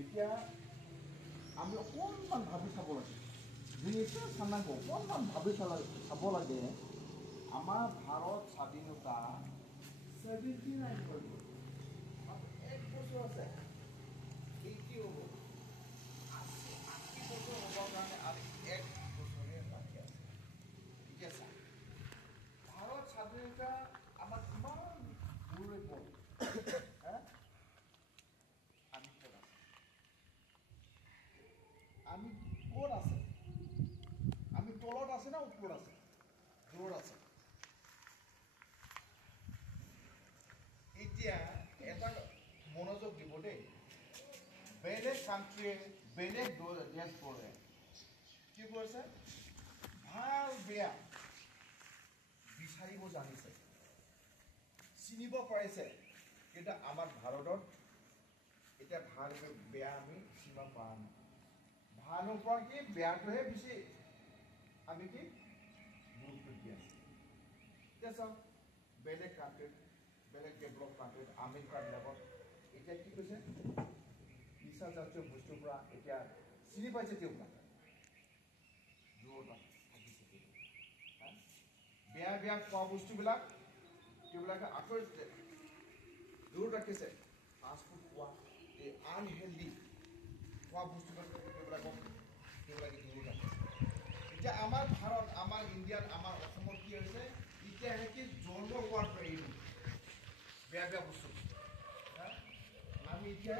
এতিয়া আমি অকণমান ভাবি চাব লাগে জিনিসে চানাগো অকণমান ভাবি চাব লাগে আমাৰ ভাৰত স্বাধীনতা 79 হৈ গ'ল এক বছৰ আছে 80 হ'ব 80 বছৰ হ'বৰ কাৰণে আৰু এক বছৰে বাকী আছে ঠিক আছে ভাৰত স্বাধীনতা আমাৰ কিমান দূৰলৈ গ'ল আমি ক'ত আছে আমি তলত আছে না ওপৰত আছে দূৰত আছে এতিয়া এটা মনোযোগ দিব দেই বেলেগ কাণ্ট্ৰিয়ে বেলেগ দেশবোৰে কি কৰিছে ভাল বেয়া বিচাৰিব জানিছে চিনিব পাৰিছে কিন্তু আমাৰ ভাৰতত এতিয়া ভাল বেয়া আমি চিনিব পৰা নাই ভাল নোপোৱা কি বেয়াটোহে বেছি আমি কি গুৰুত্ব দি আছোঁ এতিয়া চাওক বেলেগ কাণ্ট্ৰিত বেলেগ ডেভেলপ কাণ্ট্ৰিত আমেৰিকাবিলাকত এতিয়া কি কৈছে নিচাজাতীয় বস্তুৰ পৰা এতিয়া চিনি পাইছে তেওঁবিলাক দূৰত থাকিছে বেয়া বেয়া খোৱা বস্তুবিলাক তেওঁবিলাকে আঁতৰি দূৰত ৰাখিছে ফাষ্টফুড খোৱা এই আনহেল্ডি খোৱা বস্তুবিলাক তেওঁবিলাকে দূৰত ৰাখিছে এতিয়া আমাৰ ভাৰত আমাৰ ইণ্ডিয়াত আমাৰ অসমত কি হৈছে এতিয়া কি জন্ম হোৱাৰ পৰা এৰিলোঁ বেয়া বেয়া বস্তু আমি এতিয়া